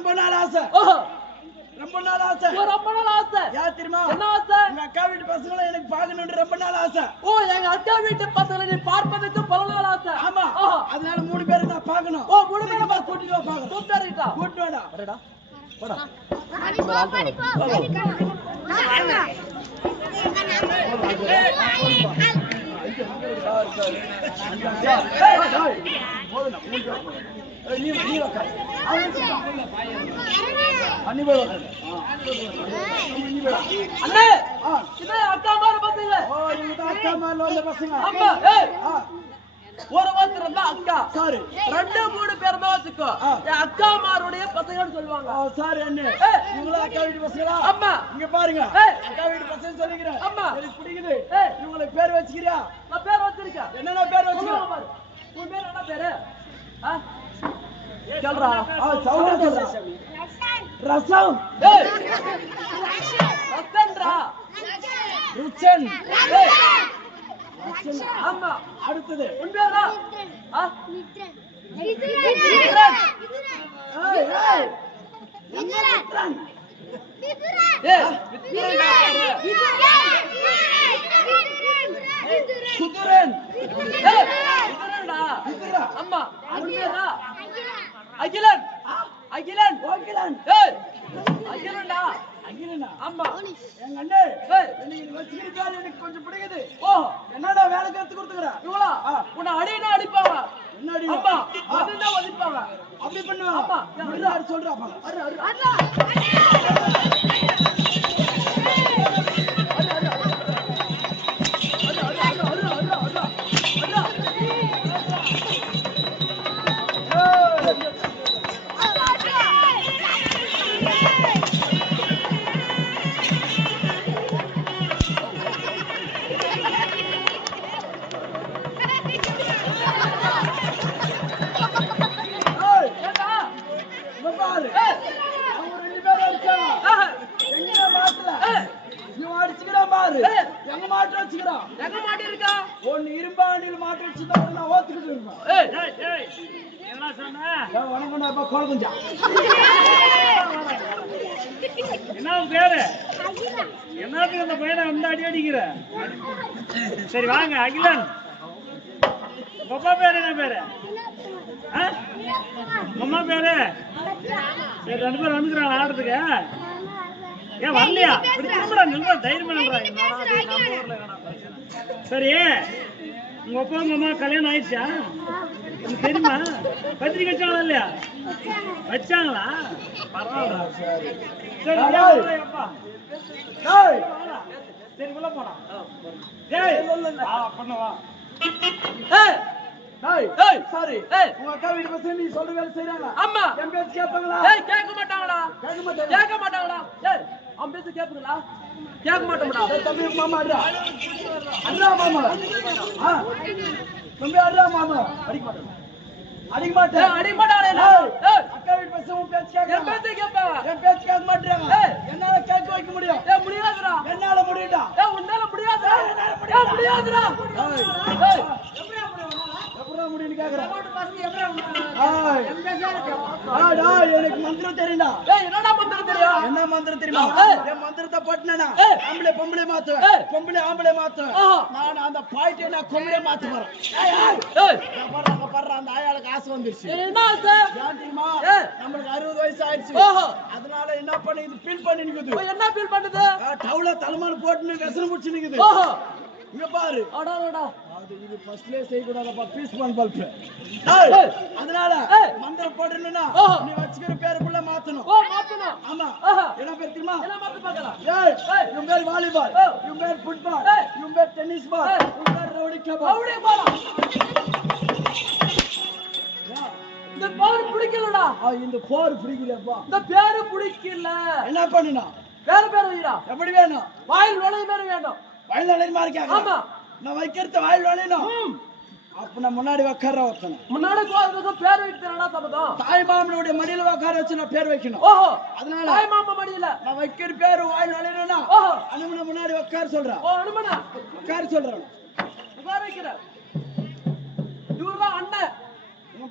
ரொம்ப நாள் ஆசை. ரொம்ப நாள் ஆசை. ரொம்ப நாள் ஆசை. யா தெரியுமா? என்ன ஆசை? எங்க அக்கா வீட்டு பசங்களை எனக்கு பார்க்கணும்னு ரொம்ப நாள் ஆசை. ஓ எங்க அக்கா வீட்டு பசங்களை நீ பார்ப்பதற்கு பல நாள் ஆசை. ஆமா. அதனால 3 பேரை நான் பார்க்கணும். ஓ 3 பேரை கூட்டிட்டு வா பார்க்கணும். கூப்பிட்டாருடா. கூட்டிட்டு வாடா. வரடா. போடா. படி போ. அண்ணே இது அக்கா மார பசங்க. ஓ இவங்க அக்கா மாரல வந்த பசங்க. ஆமா. ஒரு வார்த்தை இருந்தா அக்கா. சாரி. 2 3 பேர் தான் வச்சுக்கோ. அக்கா மாருடைய பசங்கன்னு சொல்லுவாங்க. சாரி அண்ணே. இவங்க அக்கா வீட்டு பசங்களா? ஆமா. இங்க பாருங்க. அக்கா வீட்டு பசங்க சொல்லிக்கிறேன். ஆமா. எனக்கு பிடிக்குது. இவங்களுக்கு பேர் வச்சிக்கிறியா? நான் பேர் வச்சிருக்கேன். என்னென்ன பேர் வச்சிருக்க? உன் பேர் என்ன பேரு? சொல்றா. சவுண்ட் சொல்றா. ரசம். ரசன்டா. ருச்சன். ஆமா. அடுத்தது உன் பேரா? மித்ரன். மித்ரன். ஏய் ஏய். மித்ரன். சுதரன். சுதரன்டா. அம்மா. உன் பேரா? அகிலன். அகிலன். ஓகிலன். ஏய். அகிலன்டா. அகிலனா? ஆமா. எங்க அண்ணே. நீங்க வச்சிருக்கா எனக்கு கொஞ்சம் பிடிக்குது. ஓ என்னடா வேலை கத்து கொடுத்துக்கற? இவளா? உன்னை அடினா அடிப்பாங்க. என்ன அடி? ஆமா. அதுனா வலிப்பாங்க. அப்படி பண்ணுவா? ஆமா. சொல்றா சொல்றா பாங்க. அரு அரு. சரி வாங்க அகிலன். பாப்பா பேரு என்ன பேரு? அம்மா பேரு? சரி 2 பேரும் வந்துக்கிறாங்க ஆடுறதுக்கு. ஏன் வரலையா? திரும்படா நில்ற தைரியமா நில்றாங்க. சரி உங்க அப்பா உங்க அம்மா கல்யாணம் ஆயிடுச்சா? உங்களுக்கு தெரியுமா? பத்திரிக்கை வச்சாங்களா இல்லையா? வச்சாங்களா? பரவாயில்ல. சரி அப்பா சரி உள்ள போனா. பண்ணுவா. சாரி. உங்க அக்கா வீட்டு பசங்க நீ சொல்ற வேலை செய்றாங்க. ஆமா. என் பேச்சு கேட்பாங்களா? கேட்க மாட்டாங்களா? கேட்க மாட்டாங்களா? அவன் பேச்சு கேட்பீங்களா? கேட்க மாட்டோம்டா. தம்பி மாமா அண்ணா. அண்ணா மாமா. தம்பி அண்ணா மாமா. அடிக்க மாட்டேன். அடிக்க மாட்டேன். அடிக்க மாட்டாங்களே. அக்கா வீட்டு பசங்க உன் பேச்சு கேட்க. என் பேச்சு கேட்பாங்க. என் பேச்சு கேட்க மாட்டேறாங்க. என்னால கேட்க வைக்க முடியும். முடியாதுடா. என்னால முடியும்டா. உன்னால முடியாதுடா. முடியாதுடா. எப்படா முடியும்னு கேக்குறேன். எனக்கு மந்திரம் தெரியும்டா. என்னடா மந்திரம் தெரியும்? என்ன மந்திரம் தெரியுமா? என் மந்திரத்தை போட்டுனா ஆம்பளை பொம்பளை மாத்துவேன், பொம்பளை ஆம்பளை மாத்துவேன். நான் அந்த பாயிட்டை நான் கொம்பளை மாத்த போறேன். அந்த ஆயாளுக்கு ஆசை வந்துருச்சு. என்ன ஆசை? தெரியுமா? நம்மளுக்கு 60 வயசு ஆயிடுச்சு. அதனால என்ன பண்ணி இது ஃபீல் பண்ணி நிக்குது. என்ன ஃபீல் பண்ணுது? டவுல தலைமால போட்டு வெசன முடிச்சு நிக்குது. இங்க பாரு. அடடடா. அது இது ஃபர்ஸ்ட்லயே செய்ய கூடாதப்பா. Piece one bulb. அதனால மந்திரம் போடணும்னா நீ வச்சுக்கிற பேர் புள்ள மாத்தணும். மாத்தணும். ஆமா. என்ன பேர் தெரியுமா? என்ன மாத்த பார்க்கலாம்? இவன் பேர் வாலிபால், இவன் பேர் ஃபுட்பால், இவன் பேர் டென்னிஸ் பால், இவன் பேர் ரவுடி கபால். ரவுடி பால். இந்த பேர் பிடிக்கலடா. இந்த பேர் பிடிக்கலப்பா. இந்த பேர் பிடிக்கல. என்ன பண்ணனும்? பேர் வைடா. எப்படி வேணும்? வாயில் நுழைய பேர் வேணும். வாயில் நுழைய மாதிரி கேக்குறேன். ஆமா. நான் வைக்கிறது வாயில் நுழையணும். அப்ப நான் முன்னாடி உட்கார வைக்கணும். முன்னாடி கோதுக்கு பேர் வைக்கிறேன்னா சபதம். தாய் மாமனுடைய மடியில உட்கார வச்சு நான் பேர் வைக்கணும். அதனால தாய் மாமா மடியில நான் வைக்கிற பேர் வாயில் நுழையணும்னா அனுமனை முன்னாடி உட்கார சொல்றேன். அனுமனா உட்கார சொல்றேன். உட்கார வைக்கிற. இவர்தான் அண்ணன்.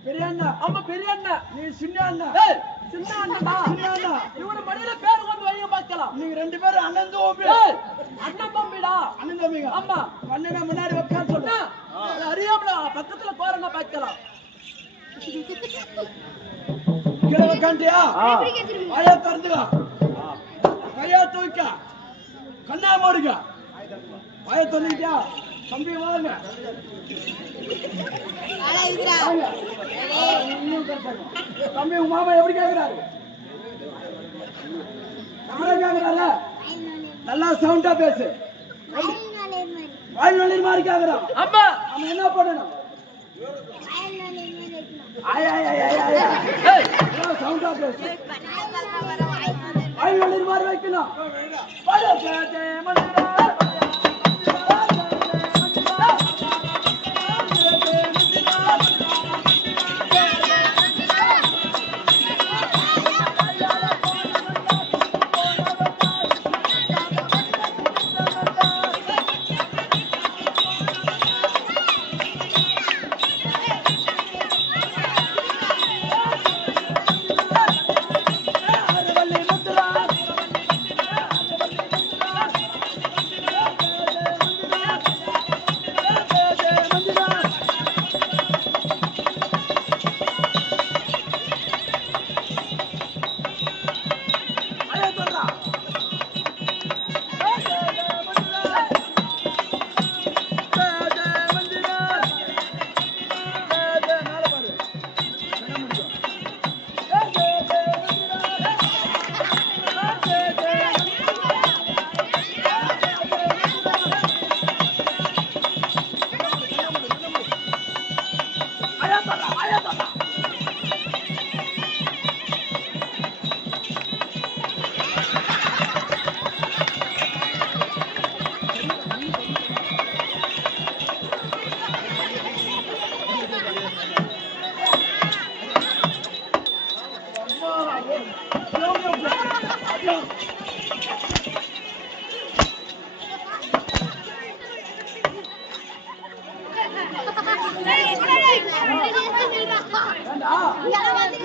பெரிய அண்ணா. ஆமா பெரிய அண்ணா. நீ சின்ன அண்ணா. சின்ன அண்ணன்டா. சின்னண்ணா. இவரு மடியில பேர் வந்து வைங்க பார்க்கலாம். நீங்க 2 பேரும் அண்ணன் தம்பி. ஏய், அண்ணன் தம்பிடா. அண்ணன் தம்பிங்க. ஆமா. அண்ணனை முன்னாடி உட்கார சொல்லு. அறியாமல பக்கத்துல கோரங்க பார்க்கலாம். கீழே உட்காந்துட்டியா? வாயை திறந்துக்கோ. கையா தூக்க. கண்ணா மூடுங்க. வாயை திறந்துட்டியா? தம்பி வாங்க. வாங்க. நீயும் உட்காருங்க. தம்பி உங்க மாமா எப்படி கேக்குறாரு? நல்லா கேக்குறாரா? நல்லா சவுண்டா பேசு. வாயில் நுழையிற மாதிரி கேக்குறான். ஆமா. அவன் என்ன பண்ணணும்? ஆய் ஆய் ஆய் ஆய் ஆய். ஏய், நல்லா சவுண்டா பேசு. வாயில் நுழையிற மாதிரி வைக்கணும். வாடா சேதே மந்திரா.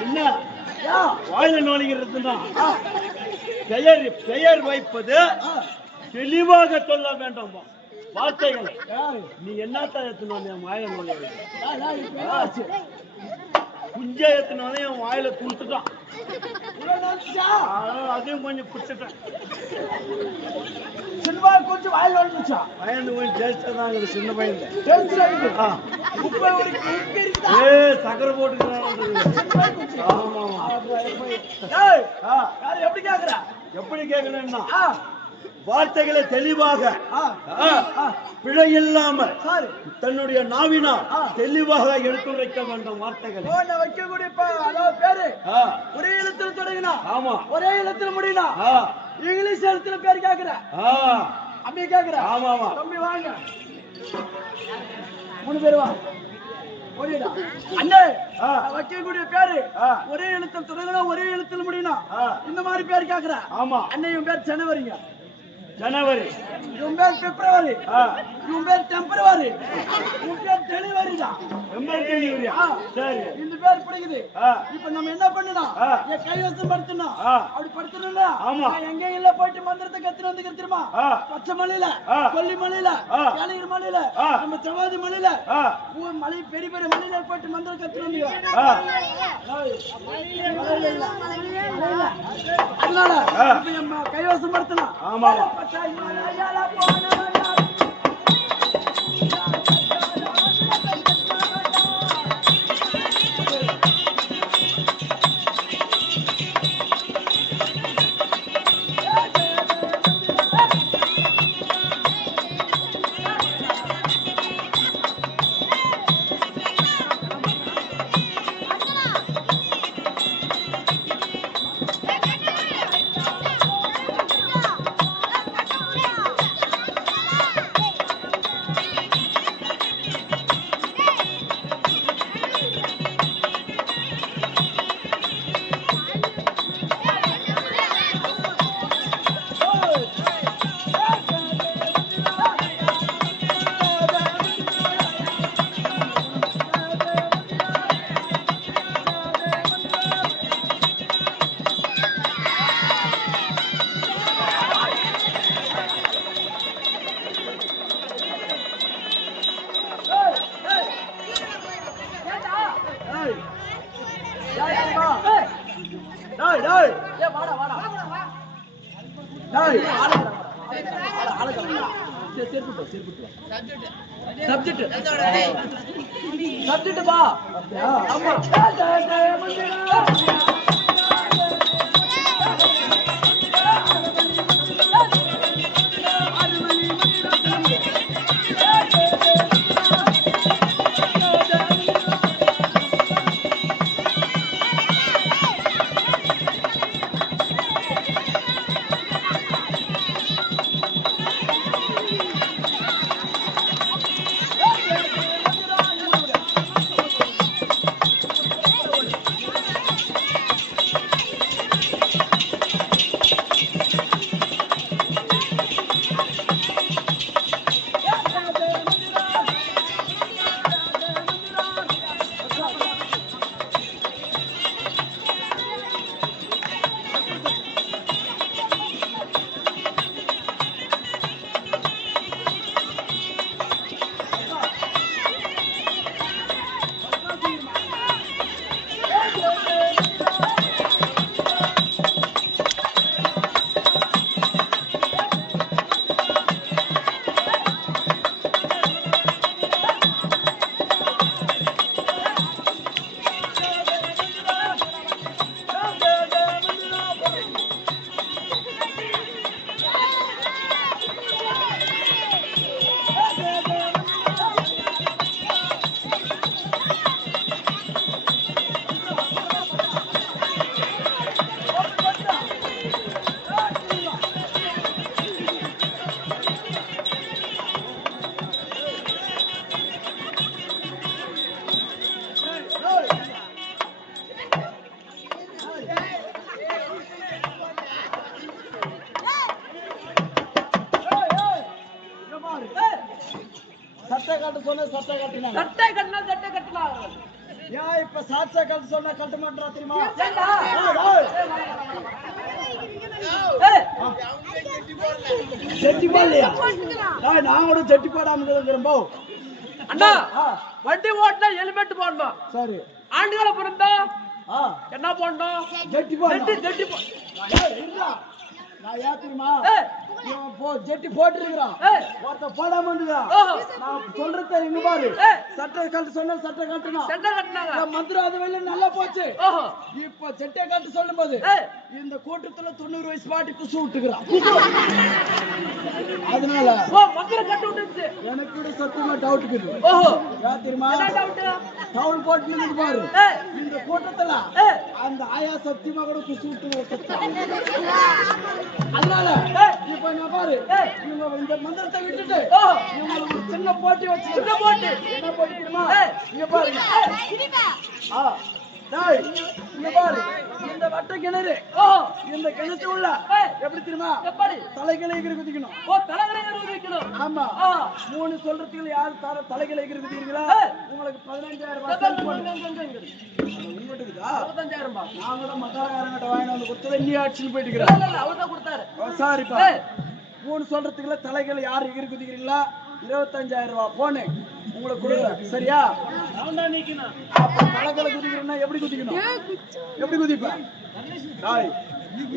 என்ன வாயில நோய்கிறதுதான் பெயர் வைப்பது தெளிவாக சொல்ல வேண்டாம் வார்த்தைகளை. நீ என்னத்தான் எத்தனோம் என் வாயில நோய் குஞ்ச எத்தனோட என் வாயில குடுத்துட்டான். அதையும் கொஞ்சம் பிடிச்சிட்டேன். சின்ன கொஞ்சம் வாயில் வந்துச்சா? பயந்து கொஞ்சம் டேஸ்டா தான் சின்ன பையன். சக்கரை போட்டுக்கிறான். எப்படி கேக்குற? எப்படி கேட்கணும்னா வார்த்தைகளை தெளிவாக பிழை இல்லாமல் தன்னுடைய நாவினால் தெளிவாக எடுத்துரைக்க வேண்டும். வார்த்தைகளை வைக்கக்கூடிய பேரு ஒரே எழுத்துல தொடங்கினா ஆமா ஒரே எழுத்துல முடியனா இங்கிலீஷ் எழுத்துல பேர் கேக்குற அப்படி கேக்குற. ஆமா ஆமா. தம்பி வாங்க 3 பேர் வா. அண்ணே வைக்கக்கூடிய பேரு ஒரே எழுத்துல தொடங்கினா ஒரே எழுத்துல முடியனா இந்த மாதிரி பேர் கேக்குற. ஆமா. அண்ணன் இவன் பேர் ஜனவரிங்க. ஜனவரி. இவன் பேர் பிப்ரவரி. இவன் பேர் டெம்பரவரி. இவன் பேர் டெலிவரி தான். சரி, இந்த பேர் பிடிக்குது. இப்ப நம்ம என்ன பண்ணணும்? என் கைவசம் படுத்தணும். அப்படி படுத்தணும்னா எங்க இல்ல போயிட்டு மந்திரத்தை கத்துட்டு வந்து தெரியுமா? பச்சை மலையில, கொல்லி மலையில, ஏலகிரி மலையில, நம்ம செவ்வாதி மலையில, மலை பெரிய பெரிய மலையில போயிட்டு மந்திரம் கத்துட்டு வந்து அதனால இப்ப நம்ம கைவசம் படுத்தணும். ஆமா. டேய் டேய் ஏய் வாடா வாடா டேய் சப்ஜெக்ட் பா ஆமா சட்டை கட்ட சொன்ன சட்டை கட்டினா சட்டை கட்டினா சட்டை கட்டலாம் ஏன் இப்ப சாட்சா கட்ட சொன்னா கட்ட மாட்டா தெரியுமா ஏண்டா டேய், ஏய் செட்டி போடலையா டேய், நான் கூட செட்டி போடாம இருக்கிறேன் போ அண்ணா ஆ, வண்டி ஓட்டினா ஹெல்மெட் போடணும் சரி ஆண்டுகளை பிறந்தா ஆ என்ன போடணும் ஜெட்டி போடணும். ஜெட்டி ஜெட்டி போ ஏய், இருடா. நான் ஏன் தெரியுமா ஏய் இவன் ஜெட்டி போட்டுருக்கிறான் ஏய் ஒருத்த போடாம இருந்துக்கிறான். ஓஹோ நான் சொல்றது இங்க பாரு ஏய் சட்டை கட்டு சொன்னா சட்டை கட்டணும் சட்டை கட்டினாங்க மந்திரம் அது வெளில நல்லா போச்சு ஓஹோ இப்ப சட்டை கட்டு சொல்லும் போது ஏய் இந்த கூட்டத்துல 90 வயசு பாட்டி குசு விட்டுக்கிறான் அதனால ஓ மந்திர கட்டு விட்டுச்சு எனக்கு கூட சத்தியமா டவுட் இருக்குது ஓஹோ ஏன் தெரியுமா என்ன டவுட் டவுன் போட்டு நின்று பாரு ஏய் இந்த கூட்டத்துல ஏய் அந்த ஆயா சத்தியமா கூட குசு விட்டு அதனால இப்ப நான் பாரு ஏய் இவங்க இந்த மந்திரத்தை விட்டுட்டு ஓஹோ இவங்களுக்கு ஒரு சின்ன போட்டி வச்சு சின்ன போட்டி. என்ன போட்டி தெரியுமா ஏய். இங்க பாருங்க ஆ டேய் இங்க பாரு இந்த வட்ட கிணறு ஓஹோ இந்த கிணத்து உள்ள ஏய் எப்படி தெரியுமா எப்படி தலைகளை எகிரி குதிக்கணும் ஓ தலைவரை வைக்கணும் ஆமா ஆ 3 சொல்றதுக்கு யார் தலைகளை எகிரி குதிக்கிறீங்களா ஏய். உங்களுக்கு 15000 ரூபாய் சேர்த்து போடு. 25,000 உங்ககிட்டக்குதா? ரூபாய் நான் கூட மக்காரக்காரங்கிட்ட வாங்கிட்டு வந்து கொடுத்ததை நீ அடிச்சுன்னு போயிட்டு இருக்கிற. இல்ல அவர் தான் கொடுத்தாரு சாரிப்பா ஏய் 3 சொல்றதுக்குள்ள தலைகளை யார் எகிரி குதிக்கிறீங்களா 25000 ரூபாய் போனு உங்களுக்கு கொடுக்குறேன் சரியா அப்ப தலைகளை குதிக்கிறேன்னா எப்படி குதிக்கணும் எப்படி குதிப்ப டாய்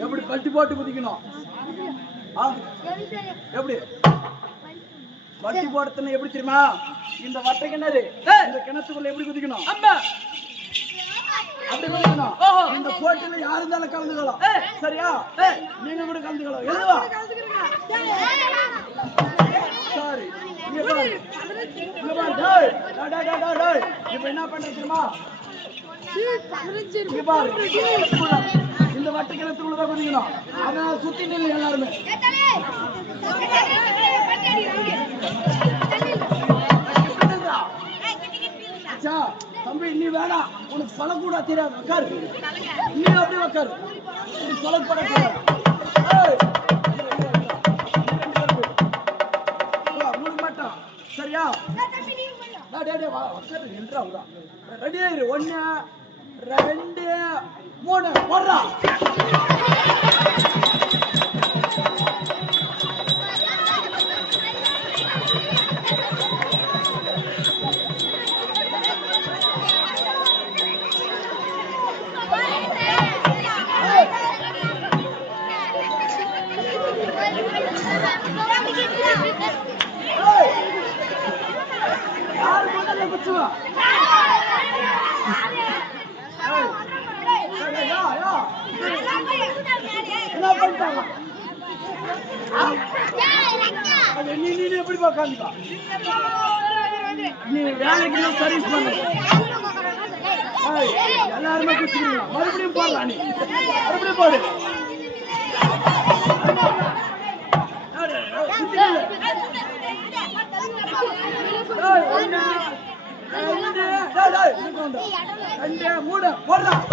எப்படி கட்டி போட்டு குதிக்கணும் ஆ எப்படி வட்டி போடுறதுன்னு எப்படி தெரியுமா இந்த வட்ட கிணறு இந்த கிணத்துக்குள்ள எப்படி குதிக்கணும் அம்மா அப்படி குதிக்கணும் ஓஹோ. இந்த போட்டியில யாரு இருந்தாலும் கலந்துக்கலாம் ஏய். சரியா ஏய் நீங்க கூட கலந்துக்கலாம் எழுதுவா சாரி இங்க பாரு இங்க பாரு டேய் டேய் டேய் டேய் டேய் இப்ப என்ன பண்றது தெரியுமா இங்க பாரு இந்த வட்ட கிணத்துக்குள்ள தான் குதிக்கணும் அதனால சுத்தி நில்லு எல்லாருமே அச்சா தம்பி நீ வேணாம் உனக்கு சொல்ல கூட தெரியாது உட்காரு நீ அப்படியே உட்காரு உனக்கு சொல்ல கூட தெரியாது ஏய், உனக்கு மட்டும் சரியா டேய் டேய் வா உட்காரு நின்றா உடா ரெடி ஆயிரு 1 2 3 போடுறா அது நீ எப்படி உட்காந்துப்பா நீ வேலைக்கு சர்வீஸ் பண்ண எல்லாருமே குடிச்சுக்கிறீங்களா மறுபடியும் போடலாம் நீ மறுபடியும் போடு மூட போடலாம்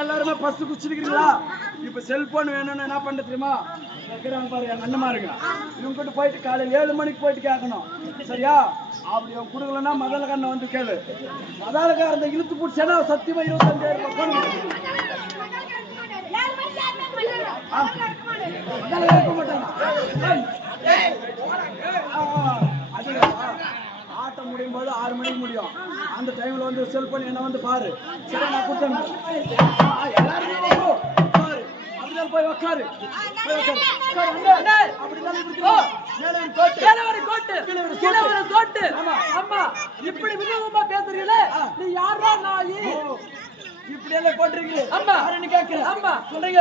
எல்லாருமே பஸ் குடிச்சிருக்கீங்களா? இப்ப செல்போன் வேணும்னு என்ன பண்ண தெரியுமா? வைக்கிறாங்க பாரு எங்க அண்ணமா இருக்கு. இவங்க கிட்ட போயிட்டு காலையில 7 மணிக்கு போயிட்டு கேட்கணும். சரியா? அப்படி அவன் கொடுக்கலன்னா மதல கண்ணை வந்து கேளு. மதாலக்காரந்த இழுத்து பிடிச்சேன்னா சத்தியமா 25,000 ரூபாய் ஆட்டம் முடியும் போது 6 மணிக்கு முடியும். அந்த டைம்ல வந்து செல்போன் என்ன வந்து பாரு. சரி நான் கூட்டம் எல்லாருமே பாரு. அப்படிதான் போய் உட்காரு. இப்படி விதமா பேசுறீங்களே நீ யாரா நாயி இப்படி எல்லாம் போட்டிருக்கீங்க. ஆமா கேட்கிறேன். ஆமா சொல்றீங்க.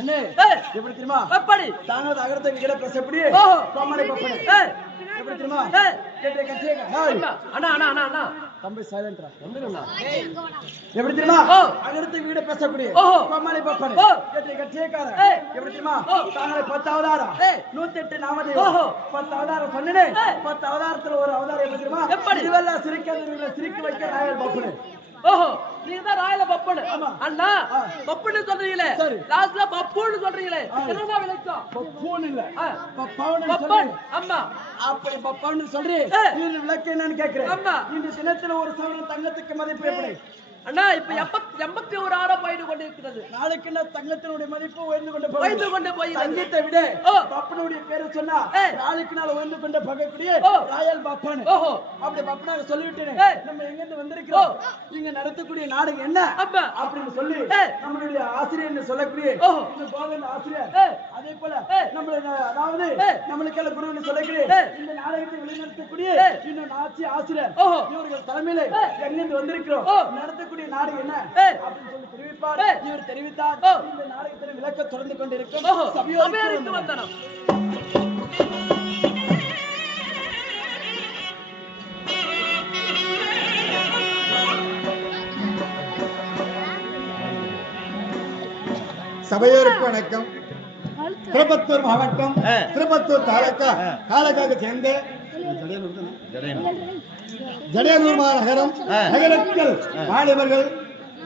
அண்ணே எப்படி தெரியுமா? எப்படி தாங்க அகரத்தை கிட்ட பேச எப்படி கோமாளி பப்படி எப்படி தெரியுமா? கேட்டே கட்டே அண்ணா அண்ணா அண்ணா அண்ணா தம்பி சைலன்ட்ரா வந்துருங்க எப்படி தெரியுமா? அகரத்தை கிட்ட பேசக்கூடிய கோமாளி பப்படி கேட்டே கட்டேக்கார எப்படி தெரியுமா? தாங்க 10 அவதாரம் 108 நாமதேவ 10 அவதாரம் சொன்னனே 10 அவதாரத்துல ஒரு அவதாரம் எப்படி தெரியுமா? இதுவெல்லாம் சிரிக்காதவங்களை சிரிக்க வைக்க ராயல் பப்படி. ஓஹோ நீங்க தான் ராயல பப்புன்னு. அண்ணா பப்புன்னு சொல்றீங்களே லாஸ்ட்ல பப்புன்னு சொல்றீங்களே என்னடா விளக்கம்? பப்புன்னு இல்ல பப்புன்னு பப்புன்னு. அம்மா அப்படி பப்புன்னு சொல்றீ இது விளக்கம் என்னன்னு கேக்குறேன். அம்மா இந்த தினத்துல ஒரு சவரன் தங்கத்துக்கு மதிப்பு எப்படி? அண்ணா இப்ப 81,000 போயிட்டு கொண்டு இருக்கிறது. நாளைக்கு நான் தங்கத்தினுடைய மதிப்பு உயர்ந்து கொண்டு போய் தங்கத்தை விட பப்பனுடைய பேரை சொன்னா நாளைக்கு நாள் உயர்ந்து கொண்டு போகக்கூடிய ராயல் பப்பன். அப்படி பப்பனாக சொல்லிவிட்டேன். நம்ம எங்க இருந்து வந்திருக்கிறோம், இங்க நடத்தக்கூடிய நாடகம் என்ன அப்படின்னு சொல்லி நம்மளுடைய ஆசிரியர் சொல்லக்கூடிய இந்த கோவிந்த ஆசிரியர், அதே போல நம்மளுடைய அதாவது நம்மளுக்கெல்லாம் குருன்னு சொல்லக்கூடிய இந்த நாடகத்தை வழிநடத்தக்கூடிய இன்னும் ஆட்சி ஆசிரியர் இவர்கள் தலைமையில எங்கிருந்து வந்திருக்கிறோம், நடத்தக்கூடிய நாடகம் என்ன அப்படின்னு சொல்லி தெரிவிப்பார். இவர் தெரிவித்தார். இந்த நாடகத்தின் விளக்க தொடர்ந்து கொண்டிருக்கும் சபையோருக்கு வந்தனம். சபையோருக்கு வணக்கம். திருப்பத்தூர் மாவட்டம் திருப்பத்தூர் தாலுகா காலக்காக சேர்ந்த ஜடையனூர் நகரம் நகரத்தில்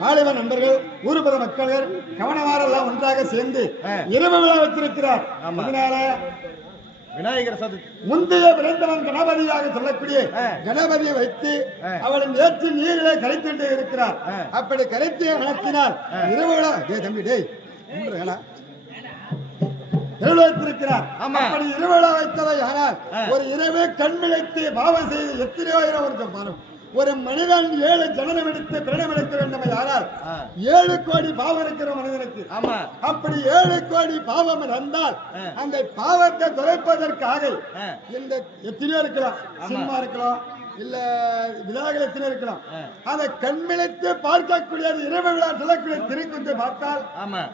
வாலிப நண்பர்கள் ஊர்புற மக்கள் கவனமாரெல்லாம் ஒன்றாக சேர்ந்து இரவு விழா வைத்திருக்கிறார். அதனால விநாயகர் சதுர்த்தி முந்தைய பிறந்தவன் கணபதியாக சொல்லக்கூடிய கணபதியை வைத்து அவளின் ஏற்றி நீரிலே கரைத்துட்டு இருக்கிறார். அப்படி கரைத்திய கணத்தினால் இரவு விழா தம்பி வைத்திருக்கிறார். அப்படி இரவிழா வைத்ததை ஆனால் ஒரு இரவே கண் விளைத்து பாவம் செய்து எத்தனையோ ஒரு ஒரு மனிதன் 7 ஜனனம் எடுத்து பிரணம் எடுக்க வேண்டும் யாரால் 7 கோடி பாவம் இருக்கிற மனிதனுக்கு. ஆமா. அப்படி 7 கோடி பாவம் இருந்தால் அந்த பாவத்தை துடைப்பதற்காக இந்த எத்தனையோ இருக்கலாம், சினிமா இருக்கலாம், இல்ல விழாக்கள் எத்தனை இருக்கலாம், அதை கண்மிழித்து பார்க்கக்கூடியது இரவு விழா சொல்லக்கூடிய திருக்குஞ்சை பார்த்தால்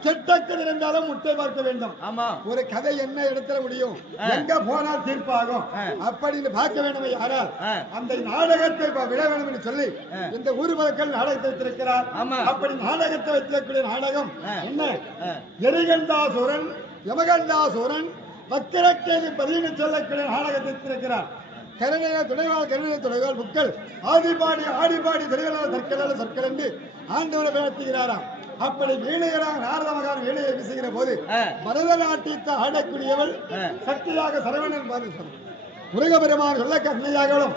கெட்டக்கது இருந்தாலும் முட்டை பார்க்க வேண்டும். ஒரு கதை என்ன எடுத்துட முடியும், எங்க போனால் தீர்ப்பாகும் அப்படின்னு பார்க்க வேண்டும் யாரால் அந்த நாடகத்தை விட வேண்டும் என்று சொல்லி இந்த ஊர் மக்கள் நாடகத்தை வைத்திருக்கிறார். அப்படி நாடகத்தை வைத்திருக்கக்கூடிய நாடகம் என்ன, எரிகண்டாசுரன் யமகண்டாசுரன் வக்கரக்கேதி பதினு சொல்லக்கூடிய நாடகத்தை வைத்திருக்கிறார். கருணைய துணைவாள் கருணைய துணைவாள் புக்கள் ஆதிபாடி ஆடிபாடி திரைகளால் தற்களால் சொற்கள் என்று ஆண்டவரை பேசுகிறாராம். அப்படி வீணையராக நாரத மகான் வீணையை வீசுகிற போது பரதநாட்டியத்தை ஆடக்கூடியவள் சக்தியாக சரவணன் பாதி முருகபெருமான் சொல்ல கண்மையாகவும்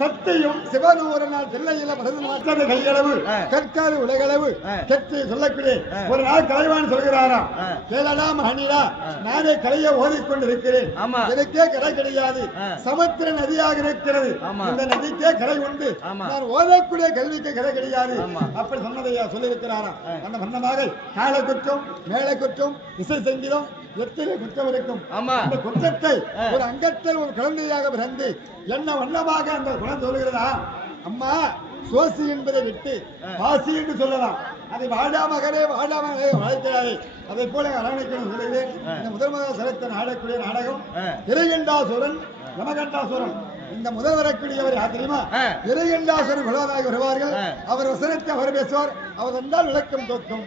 சக்தியும் சிவனூரனால் தில்லையில பரதநாட்டது கையளவு கற்காது உலகளவு கற்று சொல்லக்கூடிய ஒரு நாள் கலைவான் சொல்கிறாராம், கேளடா மகனிடா, நானே கலையை ஓதிக்கொண்டிருக்கிறேன், எனக்கே கரை கிடையாது, சமுத்திர நதியாக இருக்கிறது, இந்த நதிக்கே கரை உண்டு, நான் ஓதக்கூடிய கல்விக்கு கரை கிடையாது அப்படி சொன்னதையா சொல்லியிருக்கிறாராம். அந்த வண்ணமாக கால குற்றம் மேல குற்றம் இசை சங்கீதம் எத்தனை குற்றம் இருக்கும். அந்த குற்றத்தை ஒரு அங்கத்தில் ஒரு குழந்தையாக பிறந்து என்ன வண்ணமாக அந்த குழந்தை சொல்கிறதா, அம்மா சோசி என்பதை விட்டு வாசி என்று சொல்லலாம், அதை வாடா மகனே வாடா மகனே வாழ்க்கிறாரே, அதை போல அரவணைக்கணும் சொல்லுகிறேன். இந்த முதல் சிறத்த ஆடக்கூடிய நாடகம் எரிகண்டாசுரன் யமகண்டாசுரன். இந்த முதல் வரக்கூடியவர் யார் தெரியுமா, எரிகண்டாசுரன் விழாவாக வருவார்கள், அவர் வசனத்தை அவர் பேசுவார், அவர் வந்தால் விளக்கம் தோற்றும்.